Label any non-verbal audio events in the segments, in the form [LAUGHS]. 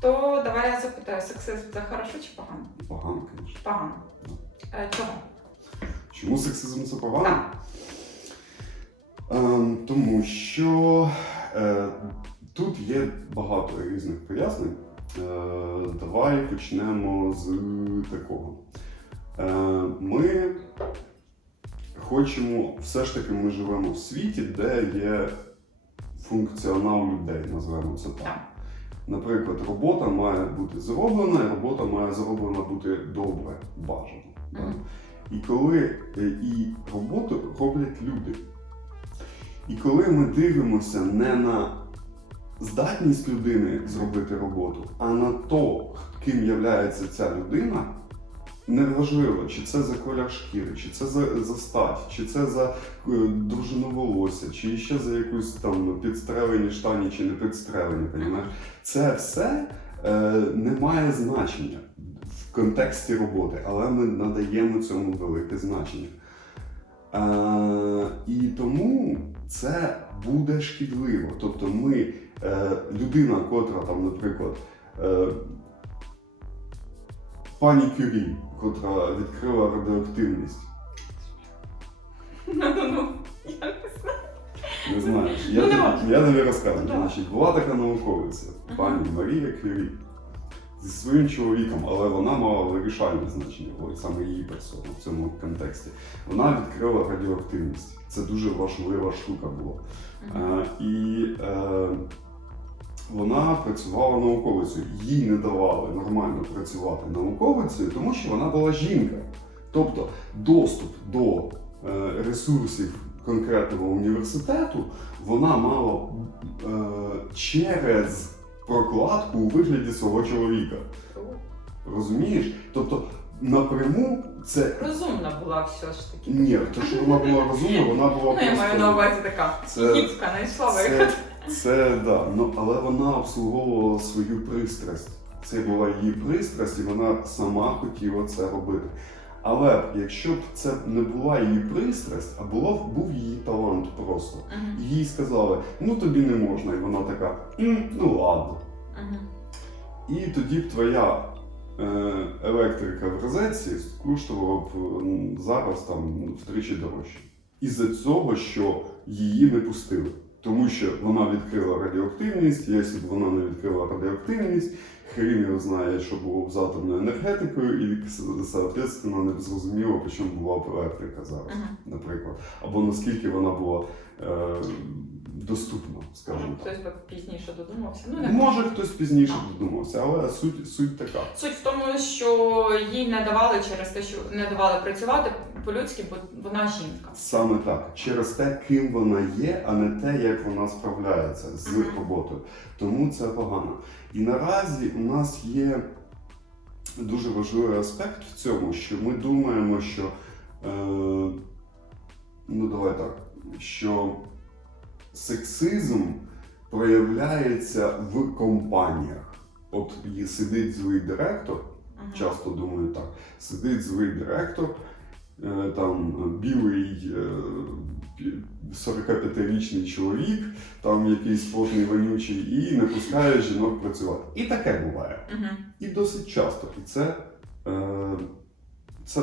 То давай я запитаю, сексизм це хорошо чи погано? Погано, звісно. Погано. Е, чого? Чому сексизм це погано? Так. Ем, тому що е, тут є багато різних пояснень. Е, давай почнемо з такого. Е, ми хочемо, все ж таки, ми живемо в світі, де є функціонал людей, називаємо це так. Наприклад, робота має бути зроблена, і робота має зроблена бути добре, бажано. Мгм. І коли е, і роботу роблять люди. І коли ми дивимося не на здатність людини зробити роботу, а на то, ким являється ця людина, неважливо, чи це за колір шкіри, чи це за, за стать, чи це за е, довжину волосся, чи ще за якусь там підстрелені штані чи не підстрелені, понімаєш? Це все е, не має значення в контексті роботи, але ми надаємо цьому велике значення. Е, і тому це буде шкідливо. Тобто ми, е, людина, котра там, наприклад, е, пані Кюрі, котра відкрила радіоактивність. Ну-ну-ну. Не знаю. Я, Ну, не тобі- я тобі розкажу. Ну, Значить, була така науковиця, пані Марія Кюрі. Зі своїм чоловіком, але вона мала вирішальне значення, от саме її персона в цьому контексті. Вона відкрила радіоактивність. Це дуже важлива штука була. Е, і е, вона працювала науковицею. Їй не давали нормально працювати науковицею, тому що вона була жінка. Тобто доступ до е, ресурсів конкретного університету вона мала е, через прокладку у вигляді свого чоловіка. Розумієш? Тобто напряму це. Розумна була все ж таки. Ні, те, що вона була розумна, вона була Ну, я маю на увазі така Це- знайшла вихід. це да, ну але вона обслуговувала свою пристрасть. Це була її пристрасть, і вона сама хотіла це робити. Але якщо б це не була її пристрасть, а було був її талант просто. Мгм. І їй сказали, ну тобі не можна, і вона така, ну ладно. Мгм. І тоді б твоя е, електрика в розетці коштувала б зараз там втричі дорожче. Із-за цього, що її не пустили. Тому що вона відкрила радіоактивність, якщо б вона не відкрила радіоактивність, хрін його знає, що було б з атомною енергетикою, і, соответственно, не зрозуміло, по чому була б електрика зараз, Мгм. наприклад. Або наскільки вона була е, доступна, скажімо так. Хтось би пізніше додумався. Ну, не Може хтось пізніше додумався, але суть, суть така. Суть в тому, що їй не давали через те, що не давали працювати по-людськи, бо вона жінка. Саме так, через те, ким вона є, а не те, як вона справляється з роботою. Тому це погано. І наразі у нас є дуже важливий аспект в цьому, що ми думаємо, що е, ну давай так, що сексизм проявляється в компаніях. От є- сидить злий директор, Мгм. часто думаю так. Сидить злий директор, е, там е, білий е, 45-річний чоловік, там якийсь потний вонючий, і не пускає жінок працювати. І таке буває. Мгм. І досить часто. І це, е, це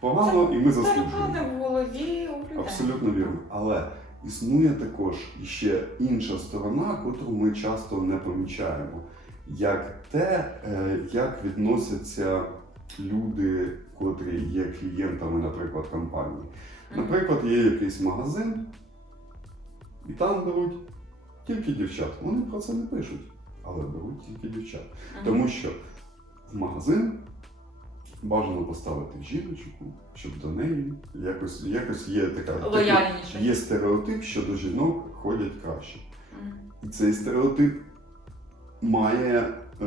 погано, і ми заслужуємо. В голові у людей. Абсолютно вірно. Але існує також іще інша сторона, котру ми часто не помічаємо. Як те, е, як відносяться люди, котрі є клієнтами, наприклад, компанії. Наприклад, є якийсь магазин, і там беруть тільки дівчат. Вони про це не пишуть, але беруть тільки дівчат. Тому що в магазин бажано поставити жіночку, щоб до неї якось, якось є така такий- лояльніше. є стереотип, що до жінок ходять краще. І цей стереотип має е,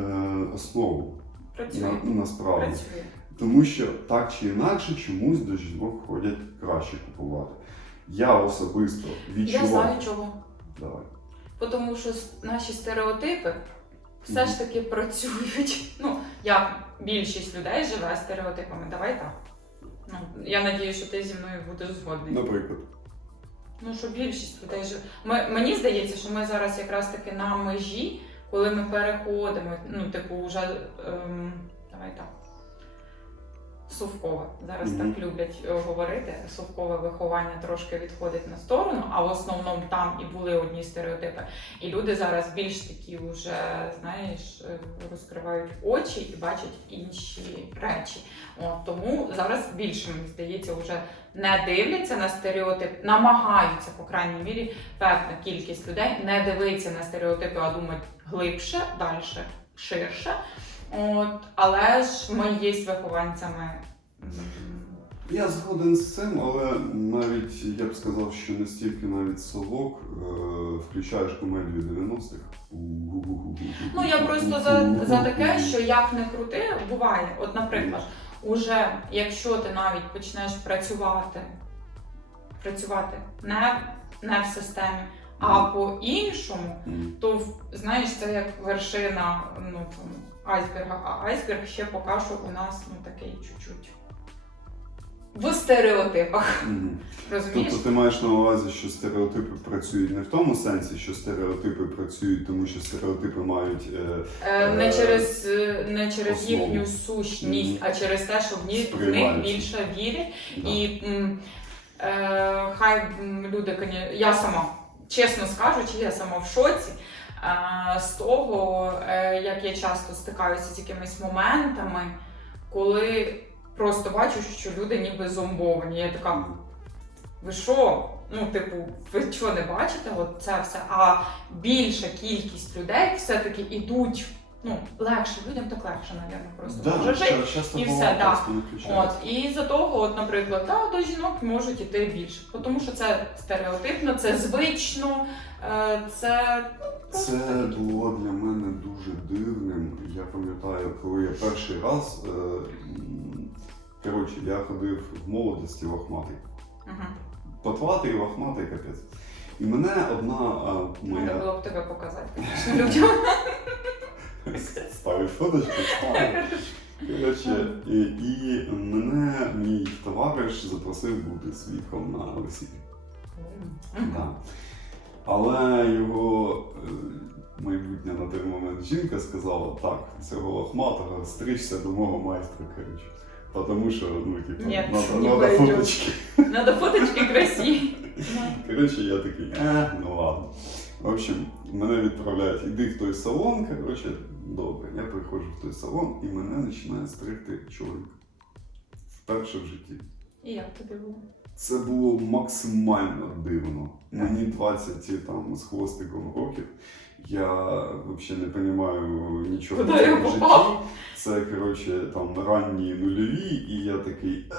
основу Працює. на, насправді. Працює. Тому що так чи інакше чомусь до жінок ходять краще купувати. Я особисто Я знаю чого. Давай. Тому що наші стереотипи все ж таки працюють. [LAUGHS] Ну, як більшість людей живе стереотипами. Давай так. Ну, я надію, що ти зі мною будеш згодний. Наприклад. Ну, що більшість людей живе. Ми, мені здається, що ми зараз якраз таки на межі коли ми переходимо, ну, типу, вже ем, давай так. Совкове. Зараз Мгм. так люблять е, говорити. Совкове виховання трошки відходить на сторону, а в основному там і були одні стереотипи. І люди зараз більш такі вже, знаєш, е, розкривають очі і бачать інші речі. От, тому зараз більше, мені здається, вже не дивляться на стереотип, намагаються, по крайній мірі, певна кількість людей не дивиться на стереотипи, а думають глибше, далі, ширше. От, але ж ми є вихованцями. Я згоден з цим, але навіть я б сказав, що не стільки навіть совок е, включаєш комедію 90-х. Ну я просто за, за таке, що як не крути, буває. От, наприклад, уже якщо ти навіть почнеш працювати, працювати не, не в системі, а по-іншому, то знаєш, це як вершина ну, айсберга, а айсберг ще поки що у нас ну, такий чуть-чуть. В стереотипах, Мгм. розумієш? Тобто ти маєш на увазі, що стереотипи працюють не в тому сенсі, що стереотипи працюють, тому що стереотипи мають е, Е, Не Е, через, е, не через основу. їхню сущність, Мгм. а через те, що в ні- в них більше вірять. да. І е, хай люди, я сама, чесно скажучи, я сама в шоці. З того, е, як я часто стикаюся з якимись моментами, коли просто бачу, що люди ніби зомбовані. Я така, ви що? Ну, типу, ви що не бачите? От це все. А більша кількість людей все-таки ідуть. Ну, легше, людям так легше, напевно, просто Да, може жити. і все, да. От, і за того, от, наприклад, да, до жінок можуть іти більше, тому що це стереотипно, це звично, е, це ну, Це було для мене дуже дивним. Я пам'ятаю, коли я перший раз. е, Коротше, я ходив в молодості лохматий. Мгм. Потлатий лохматий капець. І мене одна а, Треба було б тебе показати, [LAUGHS] звісно, людям. ставить фоточку. Коротше, і, і мене мій товариш запросив бути свідком на весіллі. Да. Але його е, майбутня на той момент жінка сказала, так, цього лохматого стричся до мого майстра, коротше. Потому що, ну, типу, надо, не надо пойдет. фоточки. Надо фоточки красиві. Коротше, я такий, е, ну ладно. В общем, мене відправляють, іди в той салон, коротше, добре. Я приходжу в той салон і мене починає стригти чоловік. Вперше в житті. І як тобі було? Це було максимально дивно. Мені 20 там з хвостиком років. Я взагалі не розумію нічого в цьому житті. Це коротше там ранні нульові, і я такий.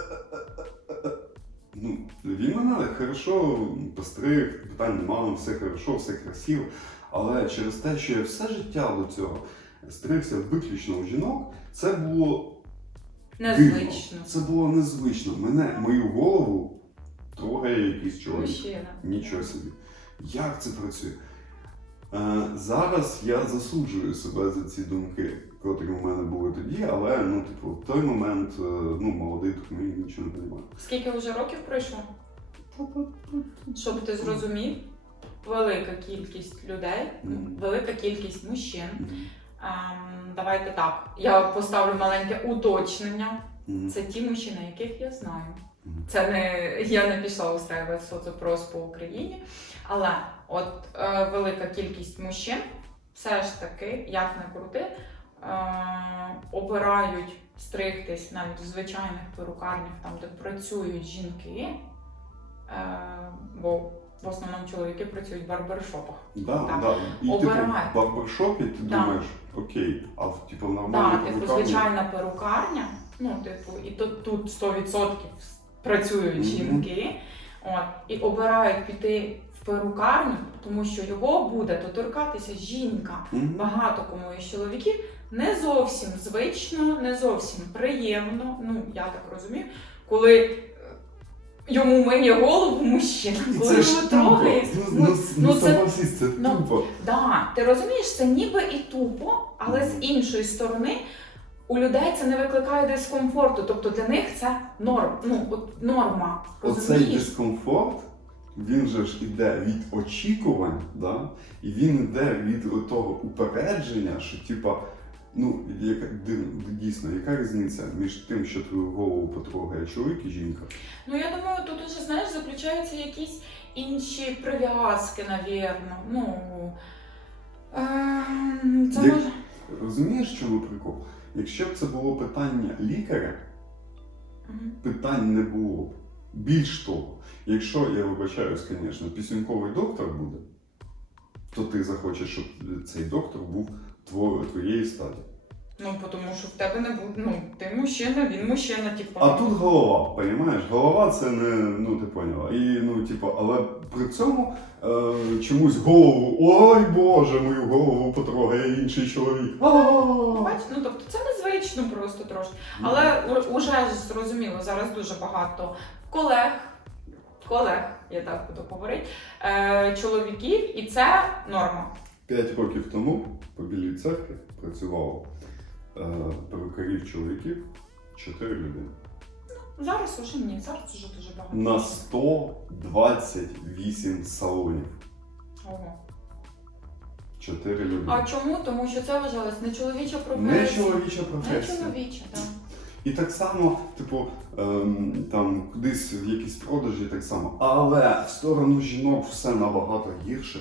Ну, він мене хорошо постриг, питань немає, все хорошо, все красиво. Але через те, що я все життя до цього стригся виключно у жінок, це було Незвично. Дивно. Це було незвично. Мене, мою голову трогає якийсь чоловік. Мужчина. Нічого собі. Як це працює? Е, зараз я засуджую себе за ці думки, котрі у мене були тоді, але ну, типу, в той момент е, ну, молодий ми нічого не розумію. Скільки вже років пройшло? Щоб ти зрозумів, велика кількість людей, велика кількість мужчин. Ем, давайте так. Я поставлю маленьке уточнення. Це ті мужчини, яких я знаю. Це не я не пішла устраювати соцопрос по Україні, але от е, велика кількість мужчин все ж таки, як не крути, е, обирають стригтись навіть в звичайних перукарнях, там де працюють жінки, е, бо в основному чоловіки працюють в барбершопах. Да, Так. да. І типу, Обирай. в барбершопі ти Да. думаєш, окей, а в типу, в Так, нормальній типу, звичайна перукарня, ну, типу, і тут, тут 100% працюють жінки, от, і обирають піти в перукарню, тому що його буде доторкатися жінка. Багато кому із чоловіків не зовсім звично, не зовсім приємно, ну я так розумію, коли е, йому миє голову мужчина, коли його трогає. Ну, ну, ну, ну, ну, це- це ну, тупо. Да, ти розумієш, це ніби і тупо, але з іншої сторони у людей це не викликає дискомфорту. Тобто для них це норм, ну от норма. Оцей дискомфорт він же ж іде від очікувань, да? і він іде від того упередження, що типа, ну, яка, дійсно, яка різниця між тим, що твою голову потрогає чоловік і жінка? Ну я думаю, тут уже знаєш, заключаються якісь інші прив'язки, навірно. Ну ем, це Як- може. Розумієш, чому прикол? Якщо б це було питання лікаря, питань не було б. Більш того, якщо я вибачаюсь, звісно, пісюнковий доктор буде, то ти захочеш, щоб цей доктор був тво- твоєї статі. Ну, тому що в тебе не буде. Ну, ти мужчина, він мужчина, типу. А тут голова, розумієш? Голова це не, ну ти поняла. І ну, типу, але при цьому е, чомусь голову, ой Боже, мою голову потрогає інший чоловік. Бач, ну тобто це незвично просто трошки. Але у- уже зрозуміло, зараз дуже багато колег, колег, я так буду говорити, е, чоловіків, і це норма. П'ять років тому по Білій церкві працювало перукарів чоловіків 4 людини. Зараз уже ні, зараз уже дуже багато. На 128 салонів. Ого. 4 людини. А чому? Тому що це вважалось не чоловіча професія. Не чоловіча Не чоловіча, так. І так само, типу, ем, там кудись в якісь продажі так само. Але в сторону жінок все набагато гірше.